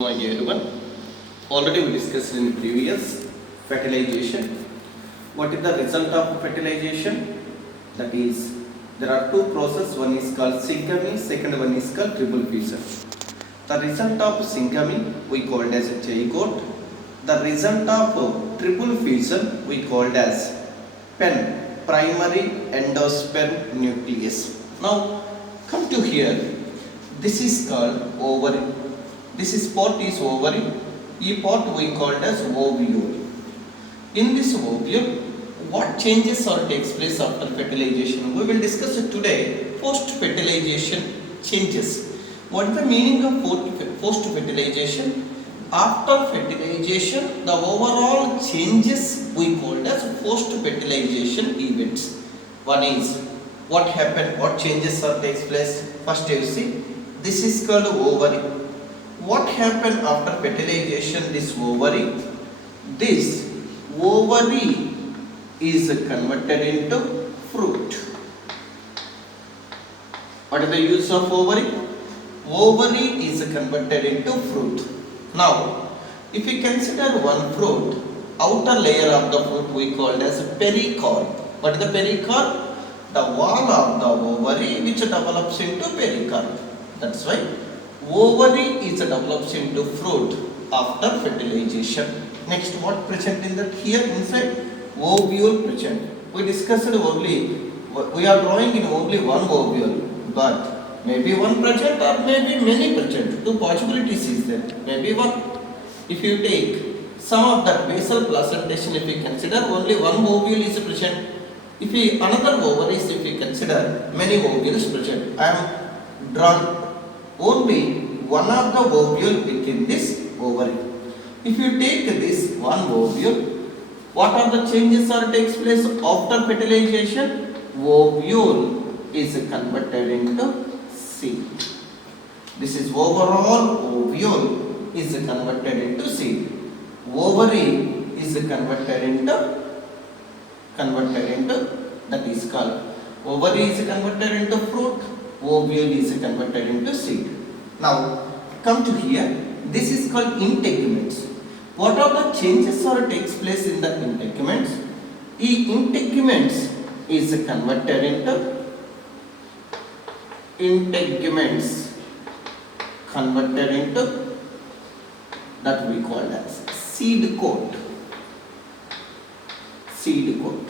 Morning everyone. Already we discussed in previous fertilization. What is the result of fertilization? That is, there are two processes. One is called syngamy, second one is called triple fission. The result of syngamy we called as zygote. The result of triple fission we called as pen, primary endosperm nucleus. Now come to here. This is called ovary. This is part is ovary. This part we called as ovule. In this ovule, what changes or takes place after fertilization? We will discuss it today. Post-fertilization changes. What is the meaning of post-fertilization? After fertilization, the overall changes we called as post-fertilization events. One is what happened, what changes or takes place. First you see, this is called ovary. What happened after fertilization? This ovary is converted into fruit. What is the use of ovary? Ovary is converted into fruit. Now, if we consider one fruit, outer layer of the fruit we called as pericarp. What is the pericarp? The wall of the ovary which develops into pericarp. That's why ovary is develops into fruit after fertilization. Next, what present in that here inside? Ovule present. We discussed only, we are drawing in only one ovule, but maybe one present or maybe many present. Two possibilities is there. Maybe one. If you take some of that basal placentation, if we consider only one ovule is present. If we another ovaries, if we consider many ovules present, I am drawn only one of the ovule within this ovary. If you take this one ovule, what are the changes or takes place after fertilization? Ovule is converted into seed. This is overall ovule is converted into seed. Ovary is converted into that is called ovary is converted into fruit. Ovule is converted into seed. Now come to here. This is called integuments. What are the changes or takes place in the integuments? Integuments is converted into that we call as seed coat. Seed coat.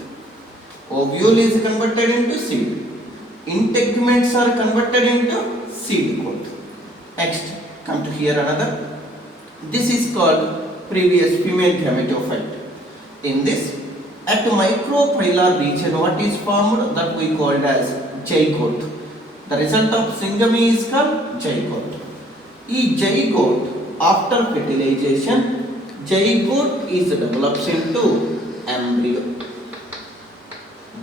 Ovule is converted into seed. Integuments are converted into seed coat. Next, come to here another. This is called previous female gametophyte. In this, at micropylar region, what is formed? That we called as zygote. The result of syngamy is called zygote. This zygote, after fertilization, zygote is develops into embryo.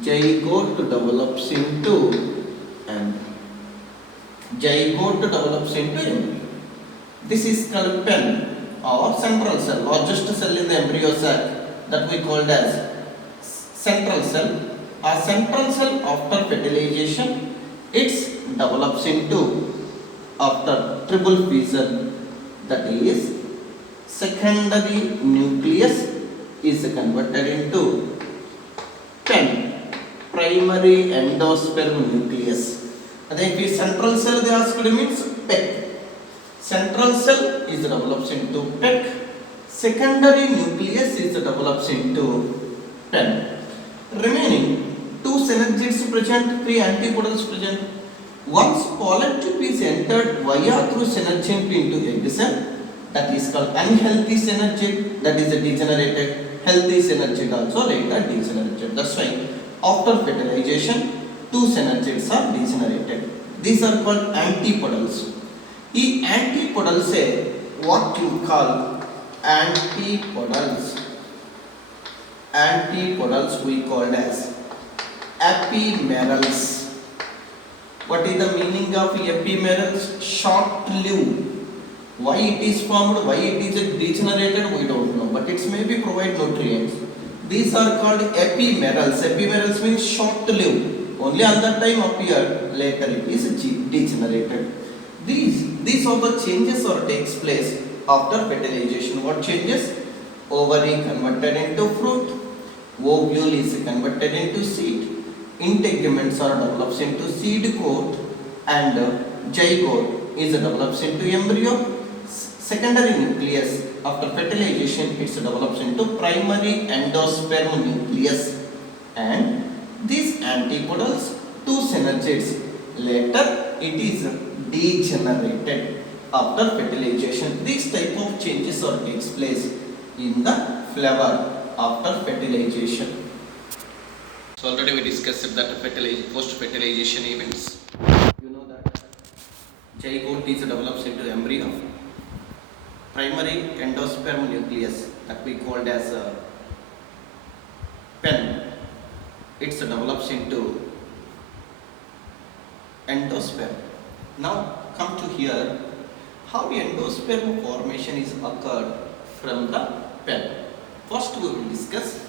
Zygote develops into embryo. Zygote develops into embryo. This is called pen or central cell, largest cell in the embryo sac, that we called as central cell. A central cell after fertilization, it develops into after triple fission, that is secondary nucleus is converted into pen, primary endosperm nucleus. And then if central cell they asked means peck. Central cell is develops into peck. Secondary nucleus is develops into pen. Remaining two synergids present, three antipodals present. Once pollen tube is entered via through synergid into egg cell, that is called unhealthy synergid, that is degenerated. Healthy synergid also later degenerated. That's why after fertilization, two synergids are degenerated. These are called antipodals. These antipodals say what you call antipodals. Antipodals we called as epimerals. What is the meaning of epimerals? Short-lived. Why it is formed, why it is degenerated, we don't know, but it may be provide nutrients. These are called epimerals. Epimerals means short-lived. Only at that time appear, later it is degenerated. These are the changes or takes place after fertilization. What changes? Ovary converted into fruit, ovule is converted into seed, integuments are develops into seed coat, and zygote is develops into embryo. Secondary nucleus after fertilization it develops into primary endosperm nucleus, and these antipodals to synergids later it is degenerated after fertilization. These type of changes are takes place in the flower after fertilization. So already we discussed that post-fertilization events. You know that zygote is develops into embryo. Primary endosperm nucleus that we called as a pen, it develops into endosperm. Now come to here, how endosperm formation is occurred from the pen. First we will discuss,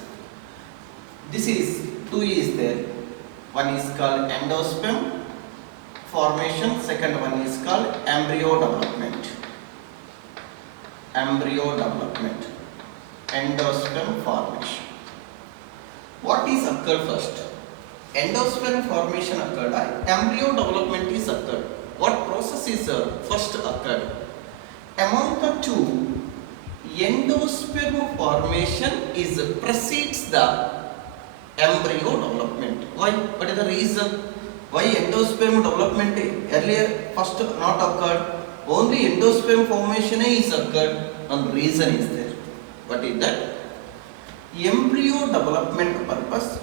this is two is there, one is called endosperm formation, second one is called embryo development. Endosperm formation. What is occurred first? Endosperm formation occurred, embryo development is occurred. What process is first occurred? Among the two, endosperm formation is precedes the embryo development. Why? What is the reason? Why endosperm development earlier first not occurred? Only endosperm formation is occurred, and reason is there. What is that? Embryo development purpose,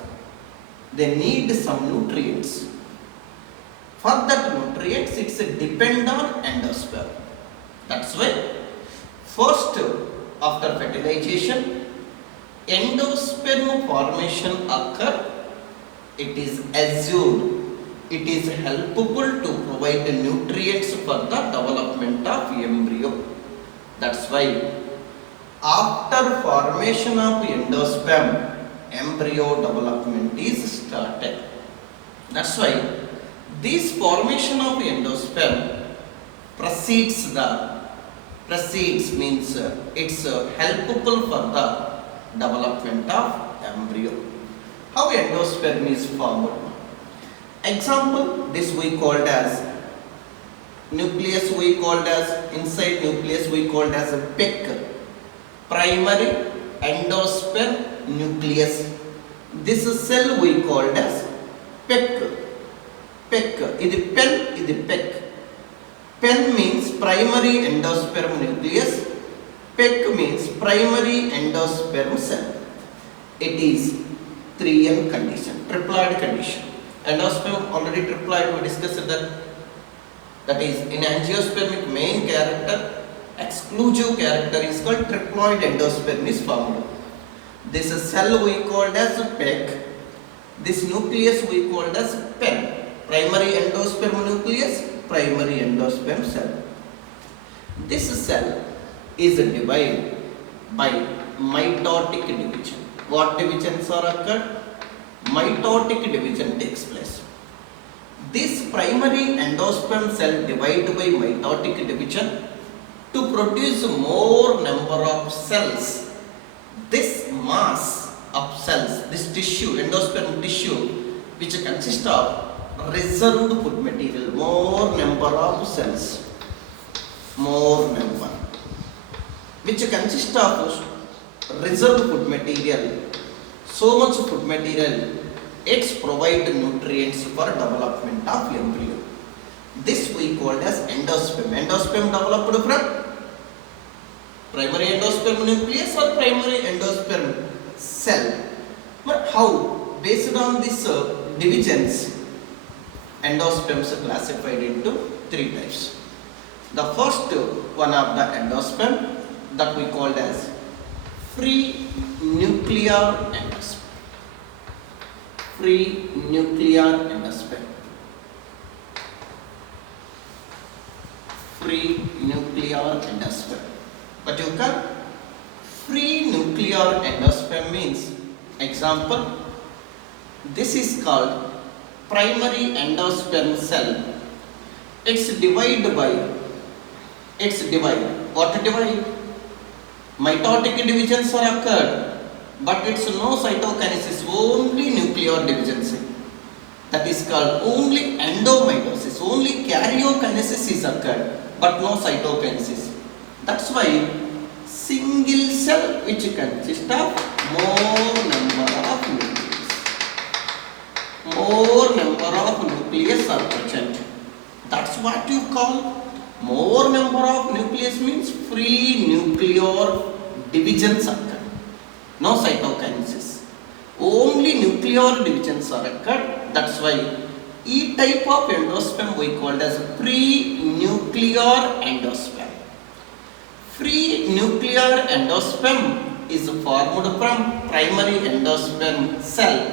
they need some nutrients. For that nutrients, it's depend on endosperm. That's why first after fertilization, endosperm formation occur. It is assumed it is helpful to provide the nutrients for the development of embryo. That's why after formation of endosperm, embryo development is started. That's why this formation of endosperm precedes means it's helpful for the development of embryo. How endosperm is formed? Example, this we called as nucleus, we called as inside nucleus we called as a peck. Primary endosperm nucleus. This cell we called as peck. This pen, this peck. Pen means primary endosperm nucleus. Peck means primary endosperm cell. It is 3N condition, triploid condition. Endosperm already triploid, we discussed that. That is in angiospermic main character, exclusive character is called triploid endosperm is formed. This cell we called as peck. This nucleus we called as pen. Primary endosperm nucleus, primary endosperm cell. This cell is divided by mitotic division. What divisions are occurred? Mitotic division takes place. This primary endosperm cell divided by mitotic division to produce more number of cells. This mass of cells, this tissue, endosperm tissue, which consists of reserved food material, more number of cells, which consists of reserved food material, so much food material, it's provide nutrients for development of embryo. This we call as endosperm. Endosperm developed from primary endosperm nucleus or primary endosperm cell. But how? Based on this divisions, endosperms are classified into 3 types. The first one of the endosperm that we called as free nuclear endosperm. Free nuclear endosperm. Free nuclear endosperm. But you can free nuclear endosperm means, example, this is called primary endosperm cell. It's divided by, what divide? Mitotic divisions are occurred, but it's no cytokinesis, only nuclear divisions. That is called only endomitosis, only karyokinesis is occurred, but no cytokinesis. That's why single cell which consists of more number of nucleus are present. That's what you call more number of nucleus means free nuclear divisions occur. No cytokinesis. Only nuclear divisions are occurred. That's why E type of endosperm we called as pre-nuclear endosperm. Free nuclear endosperm is formed from primary endosperm cell.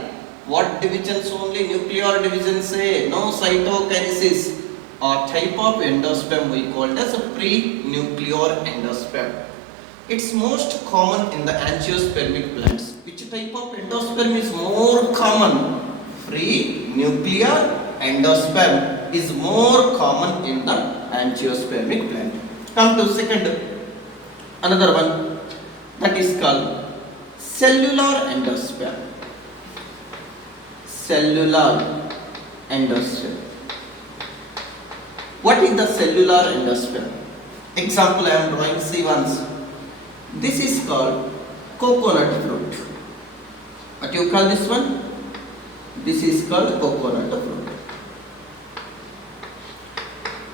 What divisions? Only nuclear divisions say, no cytokinesis. Or type of endosperm we called as a pre-nuclear endosperm. It's most common in the angiospermic plants. Which type of endosperm is more common? Free nuclear endosperm is more common in the angiospermic plant. Come to second, another one, that is called cellular endosperm. Cellular endosperm. What is the cellular endosperm? Example I am drawing, see once. This is called coconut fruit. What you call this one? This is called coconut fruit.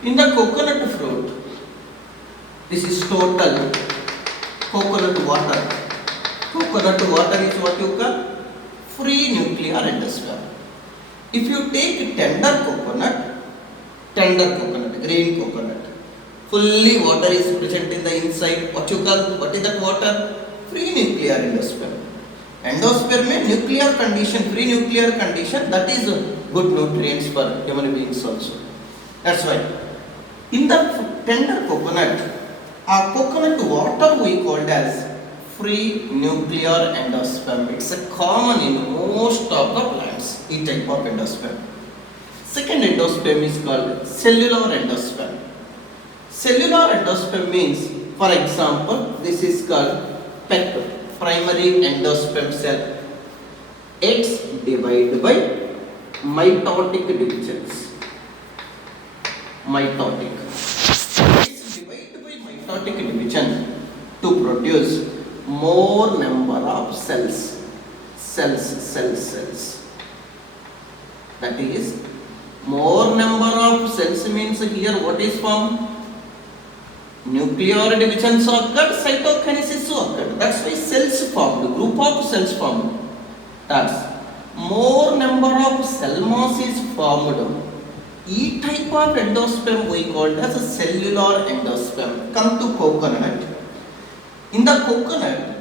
In the coconut fruit, this is total coconut water. Coconut water is what you call free nuclear endosperm. If you take tender coconut, green coconut, fully water is present in the inside. What you call? What is that water? Free nuclear endosperm. Endosperm means nuclear condition, free nuclear condition. That is good nutrients for human beings also. That's why in the tender coconut, coconut water we called as free nuclear endosperm. It's a common in most of the plants. E type of endosperm. Second endosperm is called cellular endosperm. Cellular endosperm means, for example, this is called PEC, primary endosperm cell. It's divided by mitotic divisions. Mitotic. It's divided by mitotic division to produce more number of cells. Cells. That is, more number of cells means here what is formed? Nuclear divisions occurred, cytokinesis occurred. That's why cells formed, group of cells formed. That's more number of cell mass is formed. E type of endosperm we called as a cellular endosperm. Come to coconut. In the coconut,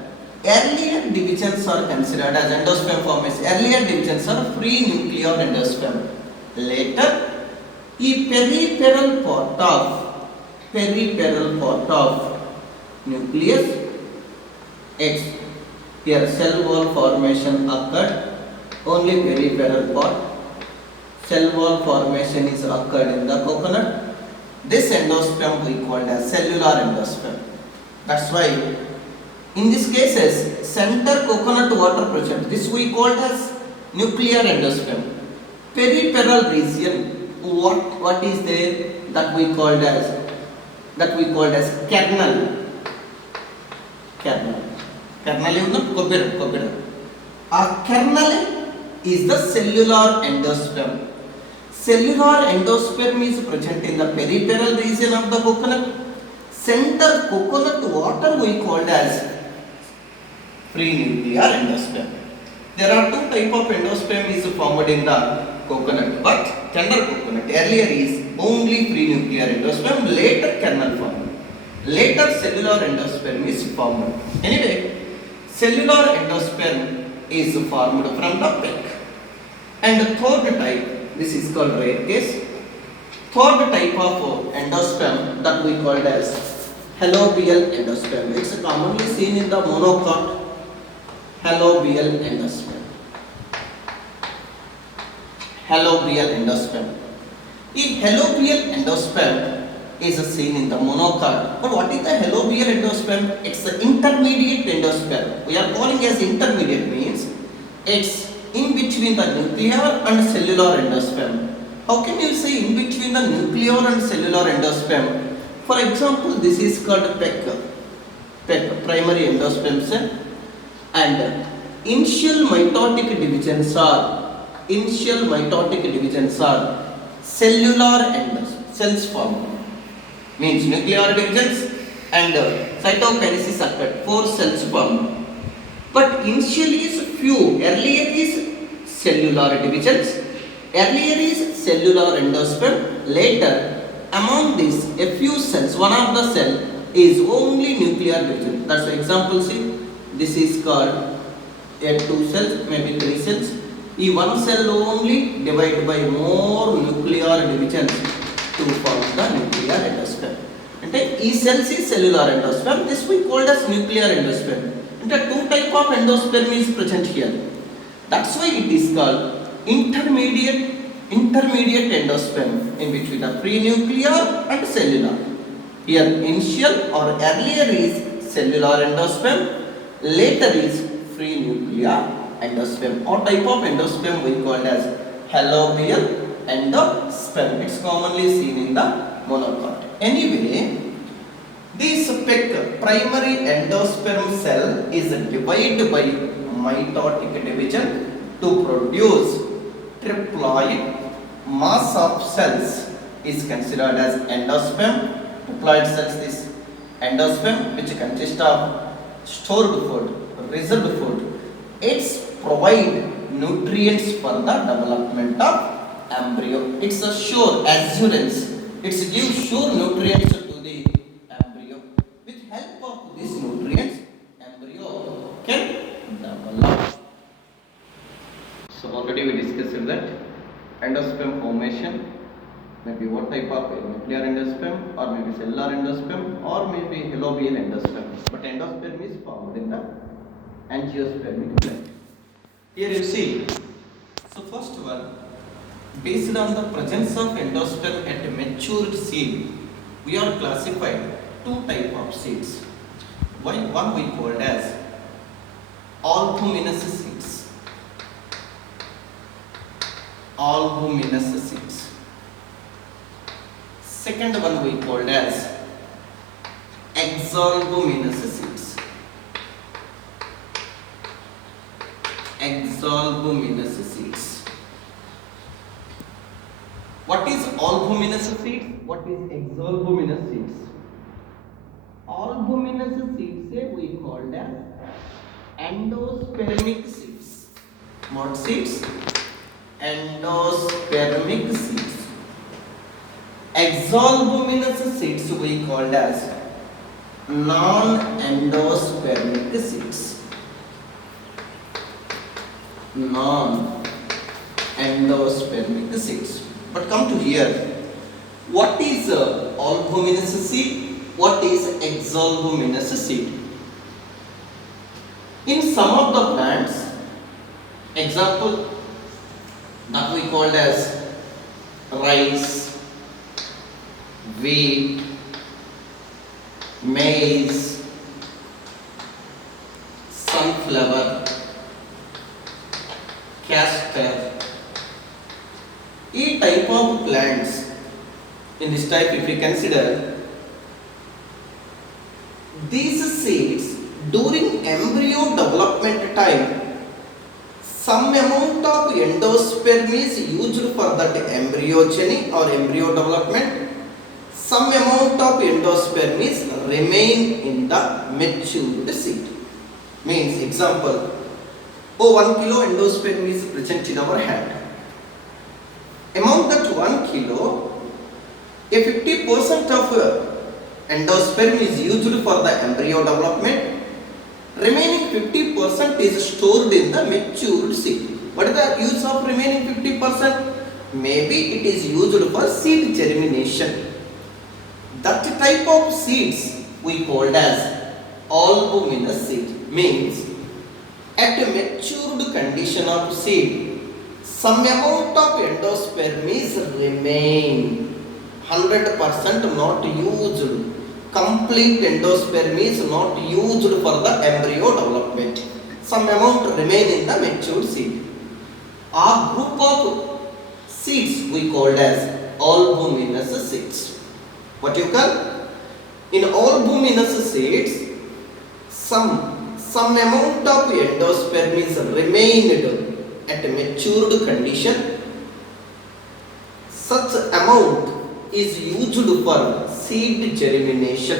earlier divisions are considered as endosperm formation. Earlier divisions are free nuclear endosperm. Later, the peripheral part of nucleus, X. Here cell wall formation occurred, only peripheral part. Cell wall formation is occurred in the coconut. This endosperm we called as cellular endosperm. That's why in these cases, center coconut water present. This we called as nuclear endosperm. Peripheral region, what is there? That we called as kernel. Kernel is not kobira. A kernel is the cellular endosperm. Cellular endosperm is present in the peripheral region of the coconut. Center coconut water we called as free nuclear endosperm. There are two type of endosperm is formed in the coconut, but tender coconut earlier is only free nuclear endosperm, later kernel formed. Later cellular endosperm is formed. Anyway, cellular endosperm is formed from the PEC. And the third type, this is called rare case. Third type of endosperm that we called as Helobial endosperm. It's commonly seen in the monocot. Helobial endosperm. Helobial endosperm. In Helobial endosperm, is seen in the monocot. But what is the Helobial endosperm? It's the intermediate endosperm. We are calling as intermediate means it's in between the nuclear and cellular endosperm. How can you say in between the nuclear and cellular endosperm? For example, this is called PEC, primary endosperm cell, and initial mitotic divisions are cellular cells formed. Means nuclear divisions and cytokinesis occurred, 4 cells formed. But initially is few, earlier is cellular divisions, earlier is cellular endosperm, later among these a few cells, one of the cell is only nuclear division. That's the example. See, this is called a 2 cells, maybe 3 cells. E one cell only divided by more nuclear divisions to form the nuclear endosperm. And E cells is cellular endosperm. This we called as nuclear endosperm. And the 2 type of endosperm is present here. That's why it is called intermediate endosperm, in between the prenuclear and cellular. Here initial or earlier is cellular endosperm, later is prenuclear endosperm. Or type of endosperm we called as Helobial endosperm. It's commonly seen in the monocot. Anyway, this PEC, primary endosperm cell, is divided by mitotic division to produce triploid mass of cells is considered as endosperm. Triploid cells is endosperm, which consists of stored food, reserved food. It's provide nutrients for the development of embryo. It's a sure assurance. It gives sure nutrients to the embryo. With help of these nutrients, embryo can develop. So already we discussed that endosperm formation, maybe what type of nuclear endosperm, or maybe cellular endosperm, or maybe Helobial endosperm. But endosperm is formed in the angiospermic gland. Here you see. So first one, based on the presence of endosperm at matured seed, we are classified 2 type of seeds. One we called as albuminous seeds. Albuminous seeds. Second one we called as exalbuminous seeds. Exalbuminous seeds. What is albuminous seeds? What is exalbuminous seeds? Albuminous seeds we called as endospermic seeds. What seeds? Endospermic seeds. Exalbuminous seeds we called as non-endospermic seeds. Non-endospermic seeds. But come to here, what is albuminous seed? What is exalbuminous seed? In some of the plants, example that we called as rice, wheat, maize, sunflower, castor, E type of plants. In this type, if we consider these seeds during embryo development time, some amount of endosperm is used for that embryogeny or embryo development. Some amount of endosperm is remain in the matured seed. Means example, 1 kilo endosperm is present in our hand. Among that 1 kilo, a 50% of endosperm is used for the embryo development. Remaining 50% is stored in the matured seed. What is the use of remaining 50%? Maybe it is used for seed germination. That type of seeds we called as albuminous seed. Means at a matured condition of seed, some amount of endosperm is remain. 100% not used. Complete endosperm is not used for the embryo development. Some amount remain in the matured seed. A group of seeds we called as albuminous seeds. What you call? In albuminous seeds, some amount of endosperm is remained at matured condition. Such amount is used for seed germination.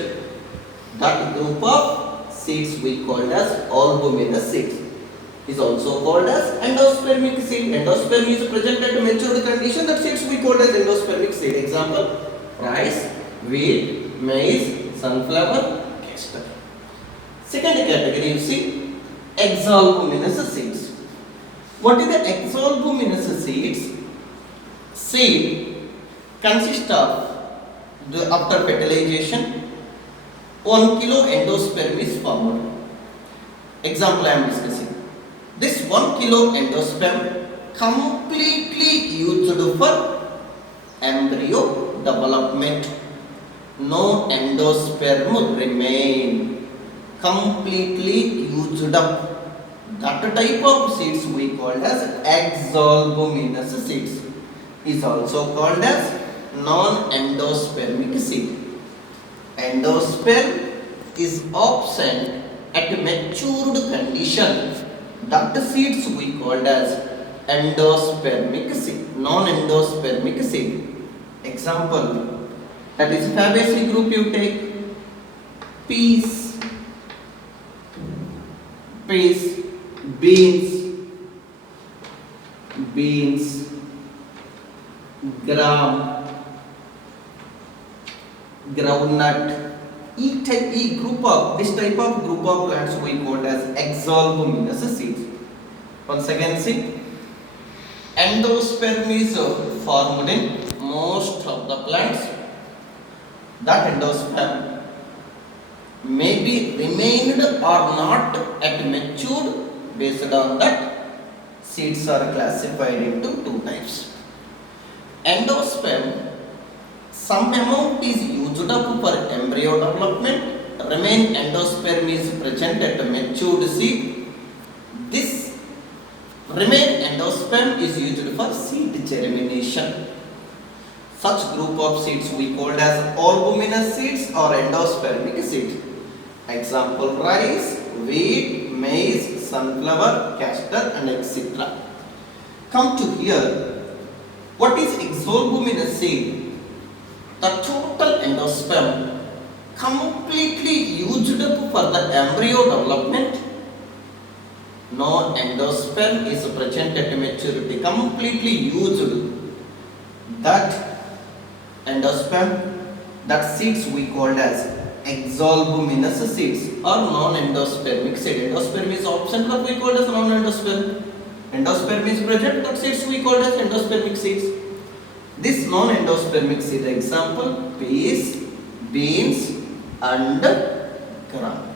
That group of seeds we called as albuminous seeds is also called as endospermic seed. Endosperm is present at matured condition. That seeds we called as endospermic seed. Example: rice, wheat, maize, sunflower, castor. Second category you see, exalbuminous seeds. What is the exalbuminous seeds? Seed consists of after fertilization 1 kilo endosperm is formed. Example I am discussing. This 1 kilo endosperm completely used for embryo development. No endosperm remain. Completely used up. That type of seeds we called as exalbuminous seeds is also called as non-endospermic seed. Endosperm is absent at matured condition. That seeds we called as endospermic seed, non-endospermic seed. Example, that is Fabaceae group you take. Peas, beans, gram, groundnut. This type of group of plants we called as exalbuminous seeds. Once again see, endosperm is formed in most of the plants. That endosperm may be remained or not at matured. Based on that, seeds are classified into two types. Endosperm, some amount is used up for embryo development. Remain endosperm is present at matured seed. This remain endosperm is used for seed germination. Such group of seeds we called as albuminous seeds or endospermic seeds. Example: rice, wheat, maize, sunflower, castor, and etc. Come to here. What is exalbuminous seed? The total endosperm completely used up for the embryo development. No endosperm is present at maturity. Completely used. That endosperm, that seeds we called as exalbuminous seeds or non-endospermic seed. Endosperm is absent, but we called as non-endosperm. Endosperm is present, that seeds we called as endospermic seeds. This non-endospermic seed, example: peas, beans, and gram.